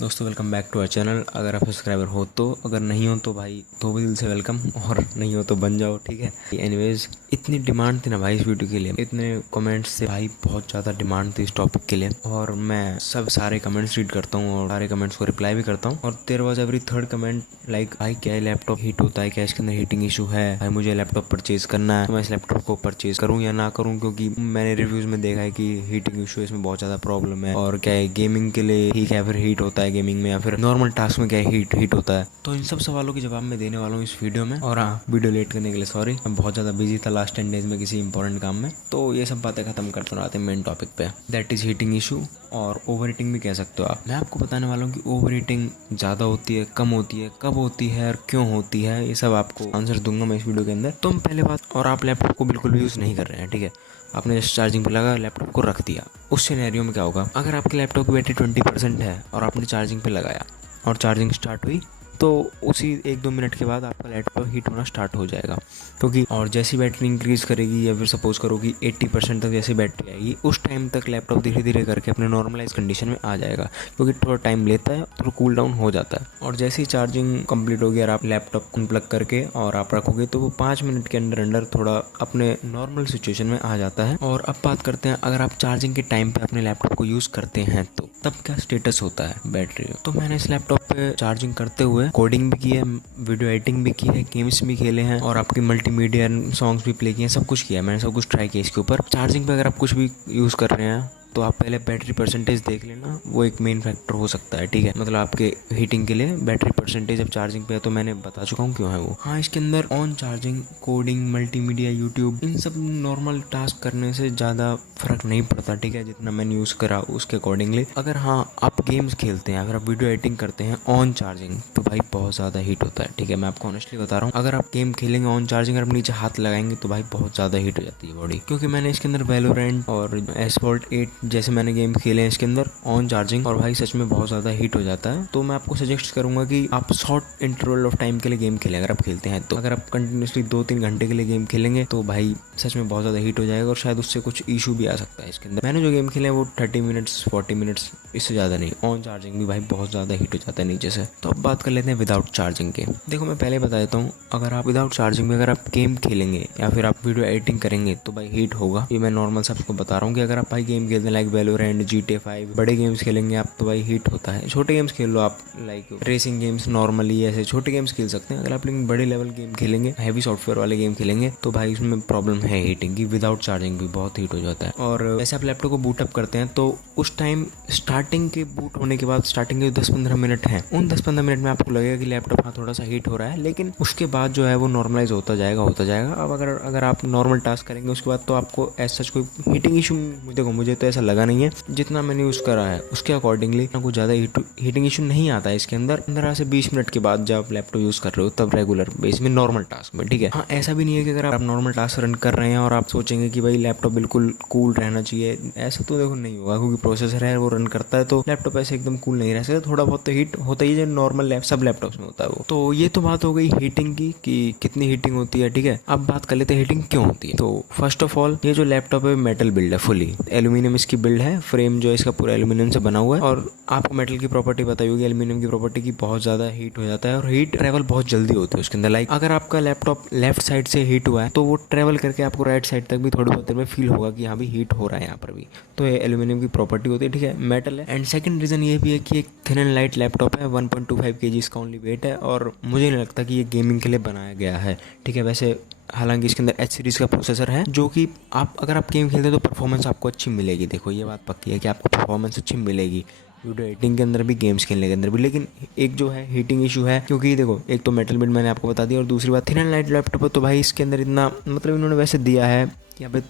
दोस्तों welcome back to our channel. अगर आप सब्सक्राइबर हो तो, अगर नहीं हो तो भाई तो भी दिल से वेलकम, और नहीं हो तो बन जाओ, ठीक है। एनीवेज, इतनी डिमांड थी ना भाई इस वीडियो के लिए, इतने कमेंट्स से भाई, बहुत ज़्यादा डिमांड थी इस टॉपिक के लिए, और मैं सारे कमेंट्स रीड करता हूँ और सारे कमेंट्स को रिप्लाई भी करता हूँ। और there was every third comment like, भाई क्या लैपटॉप हीट होता है क्या, इसके अंदर हीटिंग इशू है भाई, मुझे लैपटॉप परचेज करना है, तो मैं इस लैपटॉप को परचेज करूँ या ना करूँ, क्योंकि मैंने रिव्यूज़ में देखा है कि हीटिंग इशू इसमें बहुत ज़्यादा प्रॉब्लम है, और क्या है गेमिंग के लिए ठीक है, फिर हीट होता है गेमिंग में, या फिर नॉर्मल टास्क में क्या है हीट होता है। तो इन सब सवालों के जवाब मैं देने वाला हूँ इस वीडियो में। और हाँ, वीडियो लेट करने के लिए सॉरी, मैं बहुत ज़्यादा बिजी था लास्ट 10 डेज में किसी इंपॉर्टेंट काम में। तो ये सब बातें खत्म करते रहते हैं मेन टॉपिक पे, दैट इज़ हीटिंग इशू, और ओवर हीटिंग भी कह सकते हो आप। मैं आपको बताने वाला हूँ कि ओवर हीटिंग ज़्यादा होती है, कम होती है, कब होती है और क्यों होती है, ये सब आपको आंसर दूंगा मैं इस वीडियो के अंदर। तो हम पहले बात, और आप लैपटॉप को बिल्कुल भी यूज़ नहीं कर रहे हैं, ठीक है, आपने जस्ट चार्जिंग पे लगा, लैपटॉप को रख दिया। उस सिनेरियो में क्या होगा, अगर आपके लैपटॉप की बैटरी 20% है और आपने चार्जिंग पे लगाया और चार्जिंग स्टार्ट हुई, तो उसी 1-2 मिनट के बाद आपका लैपटॉप हीट होना स्टार्ट हो जाएगा, क्योंकि और जैसी बैटरी इंक्रीज़ करेगी, या फिर सपोज करो कि 80% तक जैसी बैटरी आएगी, उस टाइम तक लैपटॉप धीरे धीरे करके अपने नॉर्मलाइज कंडीशन में आ जाएगा, क्योंकि थोड़ा टाइम लेता है, थोड़ा कूल डाउन हो जाता है। और जैसे ही चार्जिंग कंप्लीट होगी और आप लैपटॉप अनप्लग करके और आप रखोगे, तो वो 5 मिनट के अंदर अंदर थोड़ा अपने नॉर्मल सिचुएशन में आ जाता है। और अब बात करते हैं, अगर आप चार्जिंग के टाइम पे अपने लैपटॉप को यूज़ करते हैं तो तब क्या स्टेटस होता है बैटरी। तो मैंने इस लैपटॉप पे चार्जिंग करते हुए कोडिंग भी की है, वीडियो एडिटिंग भी की है, गेम्स भी खेले हैं, और आपकी मल्टीमीडिया सॉन्ग्स भी प्ले किए हैं, सब कुछ किया है मैंने, सब कुछ ट्राई किया इसके ऊपर। चार्जिंग पे अगर आप कुछ भी यूज़ कर रहे हैं तो आप पहले बैटरी परसेंटेज देख लेना, वो एक मेन फैक्टर हो सकता है, ठीक है, मतलब आपके हीटिंग के लिए बैटरी परसेंटेज अब चार्जिंग पे है, तो मैंने बता चुका हूँ क्यों है वो। हाँ, इसके अंदर on charging, coding, multimedia, YouTube, इन सब नॉर्मल टास्क करने से ज़्यादा फर्क नहीं पड़ता, ठीक है, जितना मैंने यूज़ करा उसके अकॉर्डिंगली। अगर हाँ आप गेम्स खेलते हैं, अगर आप वीडियो एडिटिंग करते हैं ऑन चार्जिंग, तो भाई बहुत ज़्यादा हीट होता है, ठीक है, मैं आपको ऑनेस्टली बता रहा हूँ। अगर आप गेम खेलेंगे ऑन चार्जिंग और आप नीचे हाथ लगाएंगे तो भाई बहुत ज़्यादा हीट हो जाती है बॉडी, क्योंकि मैंने इसके अंदर वैलोरेंट और एसफॉल्ट 8 जैसे मैंने गेम खेले हैं इसके अंदर ऑन चार्जिंग, और भाई सच में बहुत ज़्यादा हीट हो जाता है। तो मैं आपको सजेस्ट करूंगा कि आप शॉर्ट इंटरवल ऑफ टाइम के लिए गेम खेलें, अगर आप खेलते हैं तो। अगर आप कंटिन्यूसली 2-3 घंटे के लिए गेम खेलेंगे तो भाई सच में बहुत ज़्यादा हीट हो जाएगा, और शायद उससे कुछ इशू भी आ सकता है इसके अंदर। मैंने जो गेम खेले हैं वो 30 मिनट्स 40 मिनट्स, इससे ज़्यादा नहीं। ऑन चार्जिंग भी भाई बहुत ज़्यादा हीट हो जाता है नीचे से। तो अब बात कर लेते हैं विदाउट चार्जिंग के। देखो मैं पहले बता देता हूँ, अगर आप विदाउट चार्जिंग में अगर आप गेम खेलेंगे या फिर आप वीडियो एडिटिंग करेंगे तो भाई हीट होगा, ये मैं नॉर्मल सबको बता रहा हूँ कि अगर आप भाई गेम खेलते हैं लाइक वैलोरेंट, GTA 5, बड़े गेम्स खेलेंगे आप तो भाई हीट होता है। छोटे गेम्स खेल लो आप, लाइक रेसिंग गेम्स, नॉर्मली ऐसे छोटे गेम्स खेल सकते हैं। अगर आप लेकिन बड़े लेवल गेम खेलेंगे, हैवी सॉफ्टवेयर वाले गेम खेलेंगे, तो भाई उसमें प्रॉब्लम है हीटिंग की, विदाउट चार्जिंग भी बहुत हीट हो जाता है। और जैसे आप लैपटॉप को बूटअप करते हैं तो उस टाइम स्टार्टिंग के बूट होने के बाद स्टार्टिंग के 10-15 मिनट हैं, उन 10-15 मिनट में आपको लगेगा कि लैपटॉप हाँ थोड़ा सा हीट हो रहा है, लेकिन उसके बाद जो है वो नॉर्मलाइज होता जाएगा होता जाएगा। अब अगर आप नॉर्मल टास्क करेंगे उसके बाद, तो आपको ऐसा कोई हीटिंग इशू, देखो मुझे तो ऐसा लगा नहीं है, जितना मैंने यूज़ करा है उसके अकॉर्डिंगली कुछ ज़्यादा हीटिंग इशू नहीं आता है इसके अंदर। 15 से 20 मिनट के बाद जब आप लैपटॉप यूज़ कर रहे हो तब रेगुलर बेस में नॉर्मल टास्क में, ठीक है। हाँ, ऐसा भी नहीं है कि अगर आप नॉर्मल टास्क रन कर रहे हैं और आप सोचेंगे कि भाई लैपटॉप बिल्कुल कूल रहना चाहिए, ऐसा तो देखो नहीं होगा, क्योंकि प्रोसेसर है वो रन करता है, तो लैपटॉप ऐसे एकदम कूल नहीं रह सकता, थोड़ा बहुत तो हीट होता ही है, नॉर्मल सब लैपटॉप्स में होता है वो। तो ये तो बात हो गई हीटिंग की कि कितनी हीटिंग होती है, ठीक है। अब बात कर लेते हैं हीटिंग क्यों होती है। तो फर्स्ट ऑफ ऑल, ये जो लैपटॉप है मेटल बिल्ड है, फुली एल्यूमिनियम इसकी बिल्ड है, फ्रेम जो है इसका पूरा एल्यूमिनियम से बना हुआ है। और आपको मेटल की प्रॉपर्टी बताई होगी, एल्यूमिनियम की प्रॉपर्टी की, बहुत ज़्यादा हीट हो जाता है और हीट ट्रेवल बहुत जल्दी होती है उसके अंदर। लाइक अगर आपका लैपटॉप लेफ्ट साइड से हीट हुआ है तो वो ट्रेवल करके आपको राइट साइड तक भी थोड़ी बहुत देर में फील होगा कि यहाँ भी हीट हो रहा है यहाँ पर भी। तो ये एल्यूमिनियम की प्रॉपर्टी होती है, ठीक है, मेटल है। एंड सेकंड रीज़न ये भी है कि एक थिन एंड लाइट लैपटॉप है, 1.25 kg इसका ओनली वेट है, और मुझे नहीं लगता कि ये गेमिंग के लिए बनाया गया है, ठीक है। वैसे हालांकि इसके अंदर H सीरीज़ का प्रोसेसर है, जो कि अगर आप गेम खेलते हैं तो परफॉर्मेंस आपको अच्छी मिलेगी, देखो ये बात पक्की है कि आपको परफॉर्मेंस अच्छी मिलेगी वीडियो एडिटिंग के अंदर भी, गेम्स खेलने के अंदर भी। लेकिन एक जो है हीटिंग इशू है, क्योंकि देखो एक तो मेटल बिल्ड मैंने आपको बता दिया, और दूसरी बात थिन एंड लाइट लैपटॉप है, तो भाई इसके अंदर इतना, मतलब इन्होंने वैसे दिया है कि यहाँ पे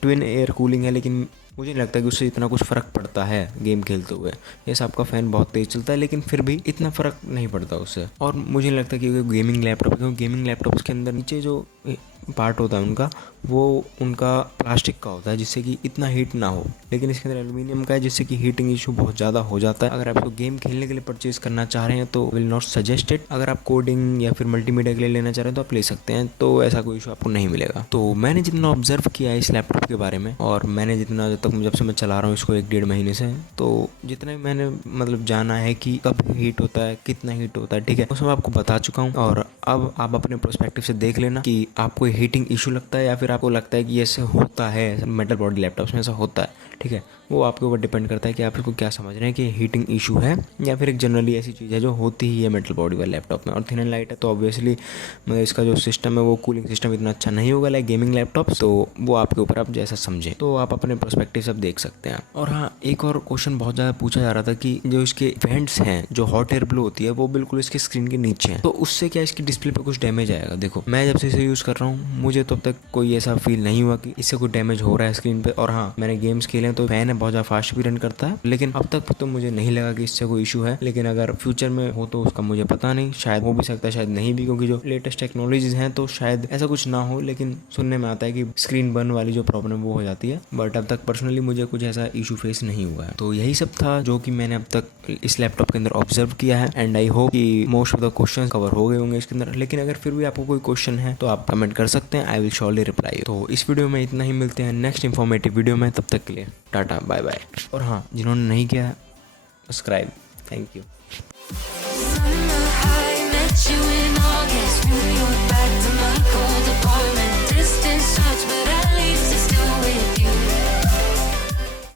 ट्विन एयर कूलिंग है, लेकिन मुझे नहीं लगता कि उससे इतना कुछ फ़र्क पड़ता है गेम खेलते हुए। ये आपका फ़ैन बहुत तेज़ चलता है, लेकिन फिर भी इतना फ़र्क नहीं पड़ता उससे। और मुझे नहीं लगता कि गेमिंग लैपटॉप, क्योंकि गेमिंग लैपटॉप्स के अंदर नीचे जो पार्ट होता है उनका वो उनका प्लास्टिक का होता है, जिससे कि इतना हीट ना हो, लेकिन इसके अंदर एल्यूमिनियम का है, जिससे कि हीटिंग इशू बहुत ज़्यादा हो जाता है। अगर आप इसको गेम खेलने के लिए परचेज करना चाह रहे हैं तो विल नॉट सजेस्ट इट। अगर आप कोडिंग या फिर मल्टीमीडिया के लिए लेना चाह रहे हैं तो आप ले सकते हैं, तो ऐसा कोई इशू आपको नहीं मिलेगा। तो मैंने जितना ऑब्जर्व किया है इस लैपटॉप के बारे में, और मैंने जितना जब से मैं चला रहा हूँ इसको 1-1.5 महीने से, तो जितना भी मैंने मतलब जाना है कि कब हीट होता है, कितना हीट होता है, ठीक है, वो सब आपको बता चुका हूँ। और अब आप अपने पर्सपेक्टिव से देख लेना कि आपको हीटिंग इशू लगता है या फिर आपको लगता है कि ऐसे होता है, मेटल बॉडी लैपटॉप्स में ऐसा होता है, ठीक है। वो आपके ऊपर डिपेंड करता है कि आप इसको क्या समझ रहे हैं कि हीटिंग इशू है या फिर एक जनरली ऐसी चीज़ है जो होती ही है मेटल बॉडी वाले लैपटॉप में। और थिन एंड लाइट है तो ऑब्वियसली मतलब इसका जो सिस्टम है वो कूलिंग सिस्टम इतना अच्छा नहीं होगा लाइक गेमिंग लैपटॉप, तो वो आपके ऊपर आप जैसा समझें, तो आप अपने पर्सपेक्टिव से देख सकते हैं। और हाँ, एक और क्वेश्चन बहुत ज़्यादा पूछा जा रहा था कि जो इसके वेंट्स हैं, जो हॉट एयर ब्लो होती है वो बिल्कुल इसके स्क्रीन के नीचे है, तो उससे क्या इसकी डिस्प्ले पे कुछ डैमेज आएगा। देखो, मैं जब से इसे यूज़ कर रहा हूँ मुझे तो अब तक कोई ऐसा फील नहीं हुआ कि इससे कोई डैमेज हो रहा है स्क्रीन पे। और हाँ, मैंने गेम्स खेले हैं तो फैन है, बहुत ज़्यादा फास्ट भी रन करता है, लेकिन अब तक तो मुझे नहीं लगा कि इससे कोई इशू है। लेकिन अगर फ्यूचर में हो तो उसका मुझे पता नहीं, शायद हो भी सकता है, शायद नहीं भी, क्योंकि जो लेटेस्ट टेक्नोलॉजीज हैं तो शायद ऐसा कुछ ना हो। लेकिन सुनने में आता है कि स्क्रीन बर्न वाली जो प्रॉब्लम वो हो जाती है, बट अब तक पर्सनली मुझे कुछ ऐसा इशू फेस नहीं हुआ है। तो यही सब था जो कि मैंने अब तक इस लैपटॉप के अंदर ऑब्जर्व किया है, एंड आई होप कि most of the question cover हो गए होंगे इसके अंदर। लेकिन अगर फिर भी आपको कोई क्वेश्चन है तो आप कमेंट कर सकते हैं, आई विल श्योरली रिप्लाई। तो इस वीडियो में इतना ही, मिलते हैं नेक्स्ट इंफॉर्मेटिव वीडियो में, तब तक के लिए टाटा बाय बाय। और हाँ, जिन्होंने नहीं किया सब्सक्राइब, थैंक यू।